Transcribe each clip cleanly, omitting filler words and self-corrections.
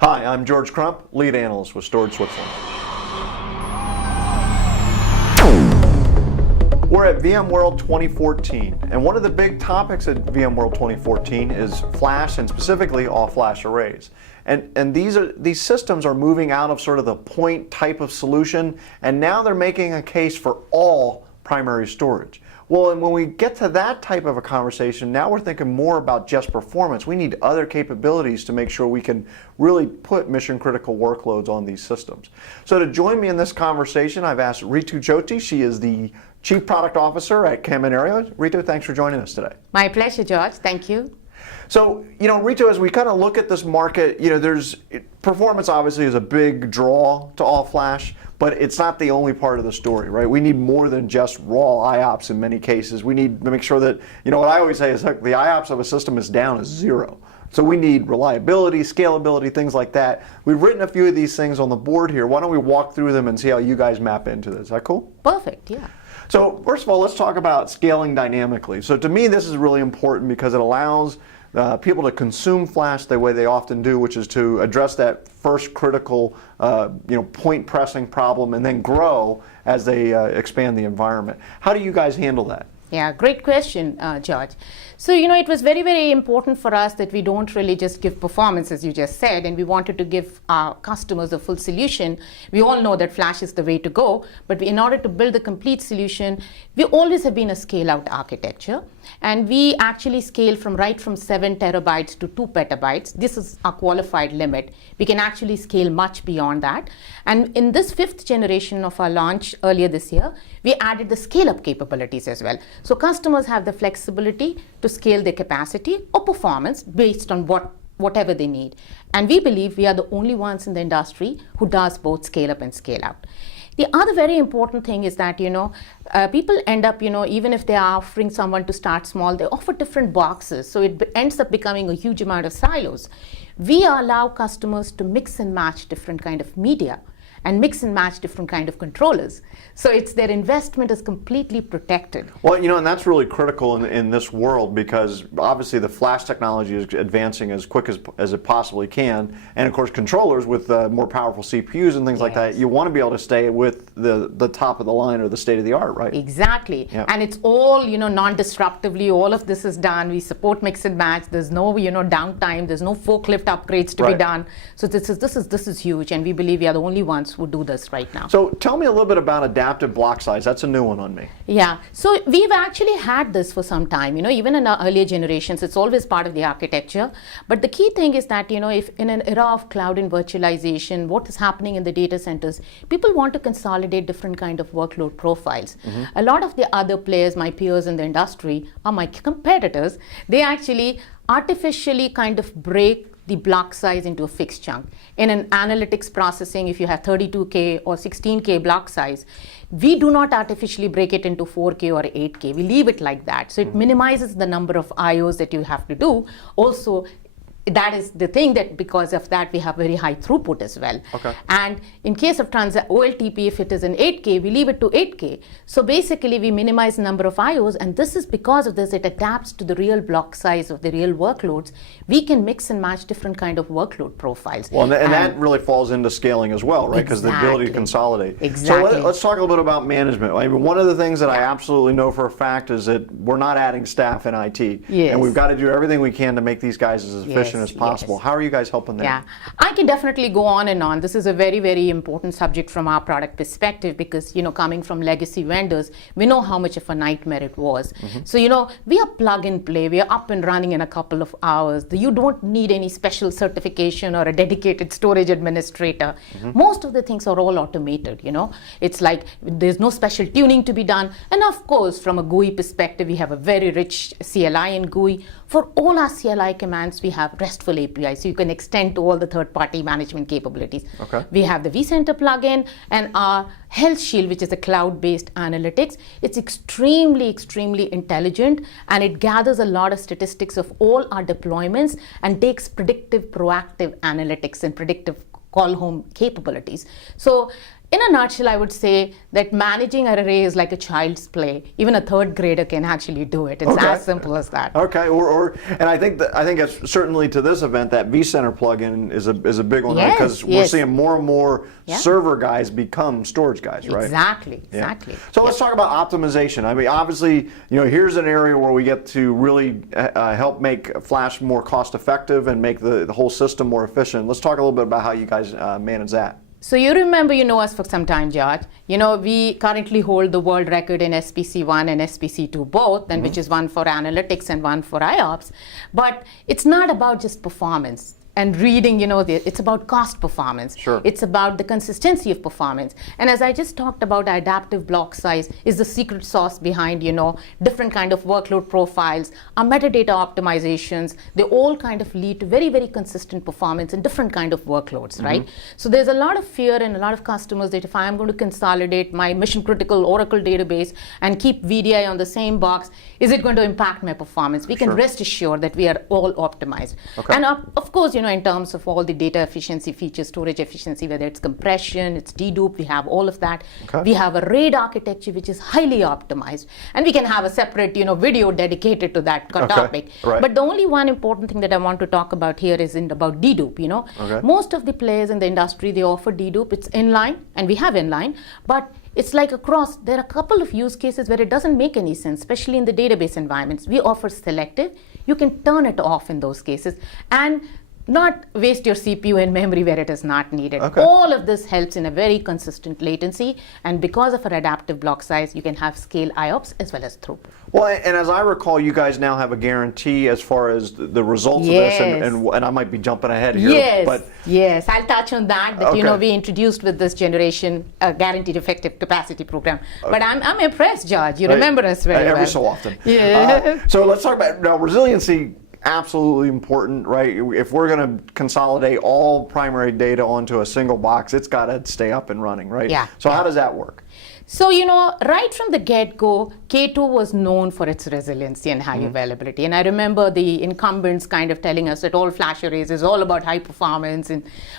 Hi, I'm George Crump, lead analyst with Storage Switzerland. We're at VMworld 2014, and one of the big topics at VMworld 2014 is flash, and specifically all-flash arrays. And these systems are moving out of sort of the point type of solution, and now they're making a case for all primary storage. Well, and when we get to that type of a conversation, now we're thinking more about just performance. We need other capabilities to make sure we can really put mission critical workloads on these systems. So to join me in this conversation, I've asked Ritu Jyoti. She is the Chief Product Officer at Kaminario. Ritu, thanks for joining us today. My pleasure, George. Thank you. So, Ritu, as we kind of look at this market, performance obviously is a big draw to all flash, but it's not the only part of the story, right? We need more than just raw IOPS in many cases. We need to make sure that, what I always say is, look, the IOPS of a system is down is zero. So we need reliability, scalability, things like that. We've written a few of these things on the board here. Why don't we walk through them and see how you guys map into this? Is that cool? Perfect, yeah. So first of all, let's talk about scaling dynamically. So to me, this is really important because it allows people to consume flash the way they often do, which is to address that first critical point pressing problem and then grow as they expand the environment. How do you guys handle that? Yeah, great question, George. So, it was very, very important for us that we don't really just give performance, as you just said, and we wanted to give our customers a full solution. We all know that flash is the way to go, but in order to build a complete solution, we always have been a scale-out architecture. And we actually scale right from 7 terabytes to 2 petabytes. This is our qualified limit. We can actually scale much beyond that. And in this 5th generation of our launch earlier this year, we added the scale-up capabilities as well. So customers have the flexibility to scale their capacity or performance based on whatever they need. And we believe we are the only ones in the industry who does both scale-up and scale-out. The other very important thing is that, people end up, even if they are offering someone to start small, they offer different boxes. So it ends up becoming a huge amount of silos. We allow customers to mix and match different kind of media and mix and match different kind of controllers. So their investment is completely protected. Well, and that's really critical in this world because obviously the flash technology is advancing as quick as it possibly can. And of course, controllers with more powerful CPUs and things like that, you want to be able to stay with the top of the line or the state of the art, right? Exactly. Yeah. And it's all, non-disruptively, all of this is done. We support mix and match. There's no, downtime. There's no forklift upgrades to be done. So this is huge. And we believe we are the only ones who do this right now. So tell me a little bit about adaptive block size. That's a new one on me. Yeah, so we've actually had this for some time, even in our earlier generations, it's always part of the architecture. But the key thing is that, if in an era of cloud and virtualization, what is happening in the data centers, people want to consolidate different kind of workload profiles. Mm-hmm. A lot of the other players, my peers in the industry, are my competitors. They actually artificially kind of break the block size into a fixed chunk. In an analytics processing, if you have 32K or 16K block size, we do not artificially break it into 4K or 8K. We leave it like that. So it minimizes the number of IOs that you have to do. Also, that is the thing that because of that we have very high throughput as well. Okay. And in case of OLTP, if it is in 8K, we leave it to 8K. So basically we minimize the number of IOs, and this is because of this, it adapts to the real block size of the real workloads. We can mix and match different kind of workload profiles. Well, and that really falls into scaling as well, right? Because the ability to consolidate. Exactly. So let's talk a little bit about management. I mean, one of the things that I absolutely know for a fact is that we're not adding staff in IT. Yes. And we've got to do everything we can to make these guys as efficient as possible. Yes. How are you guys helping them? Yeah, I can definitely go on and on. This is a very, very important subject from our product perspective because, coming from legacy vendors, we know how much of a nightmare it was. Mm-hmm. So, we are plug and play. We are up and running in a couple of hours. You don't need any special certification or a dedicated storage administrator. Mm-hmm. Most of the things are all automated, It's like there's no special tuning to be done. And of course, from a GUI perspective, we have a very rich CLI in GUI. For all our CLI commands, we have RESTful API, so you can extend to all the third-party management capabilities. Okay. We have the vCenter plugin and our Health Shield, which is a cloud-based analytics. It's extremely, extremely intelligent, and it gathers a lot of statistics of all our deployments and takes predictive, proactive analytics and predictive call home capabilities. So In a nutshell, I would say that managing an array is like a child's play. Even a third grader can actually do it. It's as simple as that. Okay, and I think it's certainly to this event that vCenter plugin is a big one, right? Because we're seeing more and more server guys become storage guys, right? Exactly. So let's talk about optimization. I mean, obviously, here's an area where we get to really help make Flash more cost effective and make the whole system more efficient. Let's talk a little bit about how you guys manage that. So you remember, you know us for some time, George. We currently hold the world record in SPC1 and SPC2 both, and which is one for analytics and one for IOPS. But it's not about just performance and reading, it's about cost performance. Sure. It's about the consistency of performance. And as I just talked about, adaptive block size is the secret sauce behind, different kind of workload profiles, our metadata optimizations. They all kind of lead to very, very consistent performance in different kind of workloads, right? So there's a lot of fear in a lot of customers that if I'm going to consolidate my mission critical Oracle database and keep VDI on the same box, is it going to impact my performance? We can rest assured that we are all optimized. Okay. And of course, in terms of all the data efficiency features, storage efficiency, whether it's compression, it's dedupe, we have all of that. Okay. We have a RAID architecture which is highly optimized, and we can have a separate video dedicated to that topic. Right. But the only one important thing that I want to talk about here is about dedupe. Okay. Most of the players in the industry, they offer dedupe. It's inline, and we have inline, but it's like across. There are a couple of use cases where it doesn't make any sense, especially in the database environments. We offer selective. You can turn it off in those cases and not waste your CPU and memory where it is not needed. Okay. All of this helps in a very consistent latency, and because of our adaptive block size, you can have scale IOPS as well as throughput. Well, and as I recall, you guys now have a guarantee as far as the results of this, and I might be jumping ahead here. Yes, I'll touch on that. We introduced with this generation a guaranteed effective capacity program. But I'm impressed, George. You remember us very well. Every so often. Yeah. So let's talk about now resiliency. Absolutely important, right? If we're going to consolidate all primary data onto a single box, it's got to stay up and running, right? Yeah. So how does that work? So, right from the get-go, K2 was known for its resiliency and high availability. And I remember the incumbents kind of telling us that all flash arrays is all about high performance.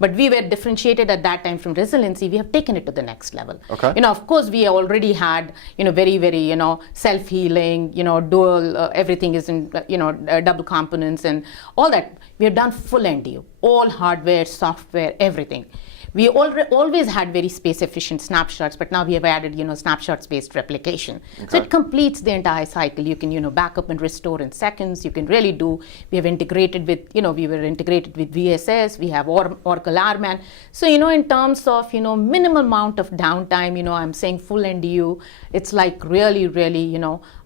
But we were differentiated at that time from resiliency. We have taken it to the next level. Okay. Of course, we already had, very, very, self-healing, dual, everything is in, double components and all that. We have done full NDU, all hardware, software, everything. We always had very space-efficient snapshots, but now we have added, snapshots-based replication. Okay. So it completes the entire cycle. You can, back up and restore in seconds. You can really do. We have integrated with, we were integrated with VSS. We have Oracle RMAN. So, in terms of, minimal amount of downtime, I'm saying full NDU. It's like really, really,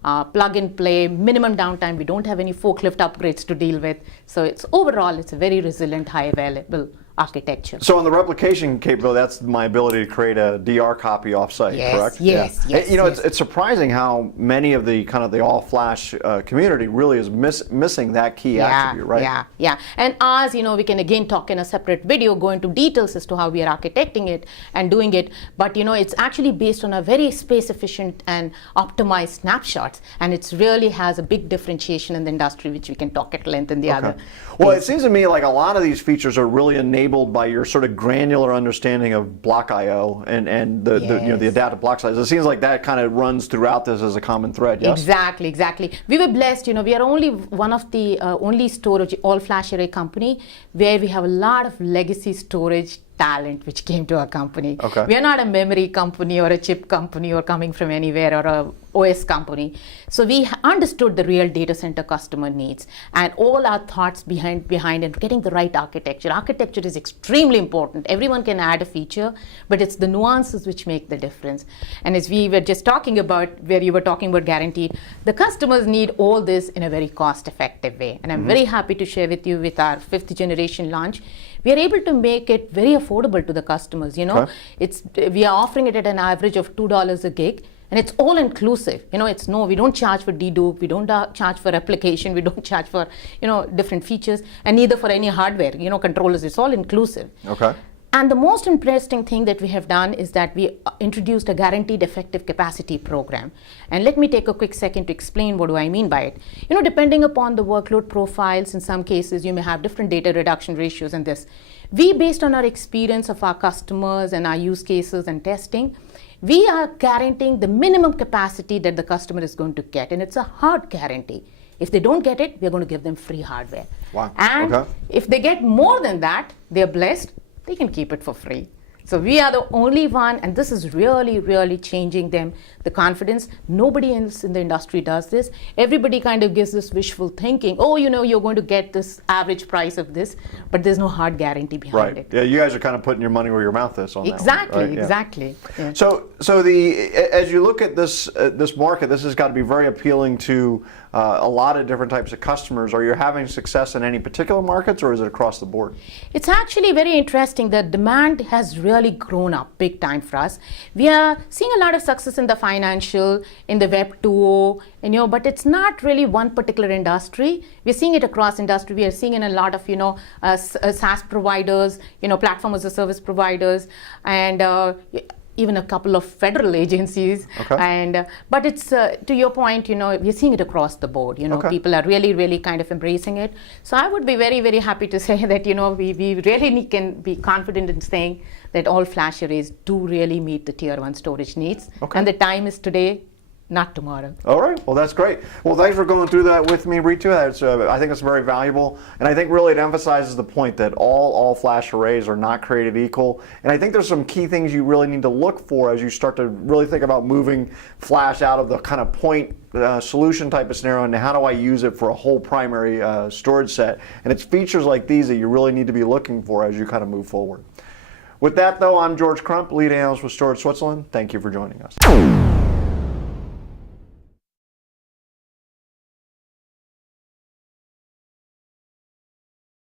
plug and play, minimum downtime. We don't have any forklift upgrades to deal with. So it's overall, it's a very resilient, high available architecture. So on the replication capability, that's my ability to create a DR copy offsite, correct? Yes. It's surprising how many of the the all-flash community really is missing that key attribute, right? Yeah. And ours, we can again talk in a separate video, go into details as to how we are architecting it and doing it. But it's actually based on a very space-efficient and optimized snapshots, and it really has a big differentiation in the industry, which we can talk at length in the other. Well, it seems to me like a lot of these features are really enabled by your sort of granular understanding of block I/O and the adaptive block size. It seems like that kind of runs throughout this as a common thread. Yes. Exactly. We were blessed. We are only one of the only storage all-flash array company where we have a lot of legacy storage talent which came to our company. Okay. We are not a memory company or a chip company or coming from anywhere or a OS company. So we understood the real data center customer needs and all our thoughts behind and getting the right architecture. Architecture is extremely important. Everyone can add a feature, but it's the nuances which make the difference. And as we were just talking about, where you were talking about guaranteed, the customers need all this in a very cost-effective way. And I'm very happy to share with you with our 5th generation launch, we are able to make it very affordable to the customers. We are offering it at an average of $2 a gig. And it's all inclusive. We don't charge for dedupe, we don't charge for replication, we don't charge for, different features, and neither for any hardware, controllers. It's all inclusive. Okay. And the most interesting thing that we have done is that we introduced a guaranteed effective capacity program. And let me take a quick second to explain what do I mean by it. Depending upon the workload profiles, in some cases you may have different data reduction ratios and this. We, based on our experience of our customers and our use cases and testing, we are guaranteeing the minimum capacity that the customer is going to get. And it's a hard guarantee. If they don't get it, we're going to give them free hardware. Wow. And okay. if they get more than that, they're blessed. They can keep it for free. So we are the only one, and this is really, really changing them, the confidence. Nobody else in the industry does this. Everybody kind of gives this wishful thinking, oh, you're going to get this average price of this, but there's no hard guarantee behind it. Yeah, you guys are kind of putting your money where your mouth is on exactly, that one. Right? Exactly. Yeah. So as you look at this market, this has got to be very appealing to a lot of different types of customers. Are you having success in any particular markets, or is it across the board? It's actually very interesting. The demand has really grown up big time for us. We are seeing a lot of success in the financial, in the Web 2.0, but it's not really one particular industry. We're seeing it across industry. We are seeing in a lot of, SaaS providers, platform as a service providers, and even a couple of federal agencies. Okay. But it's to your point, we're seeing it across the board. Okay. People are really, really kind of embracing it. So I would be very, very happy to say that we really can be confident in saying that all flash arrays do really meet the tier 1 storage needs. Okay. And the time is today, not tomorrow. All right. Well, that's great. Well, thanks for going through that with me, Ritu. I think it's very valuable. And I think really it emphasizes the point that all flash arrays are not created equal. And I think there's some key things you really need to look for as you start to really think about moving flash out of the kind of point solution type of scenario and how do I use it for a whole primary storage set. And it's features like these that you really need to be looking for as you kind of move forward. With that, though, I'm George Crump, lead analyst with Storage Switzerland. Thank you for joining us.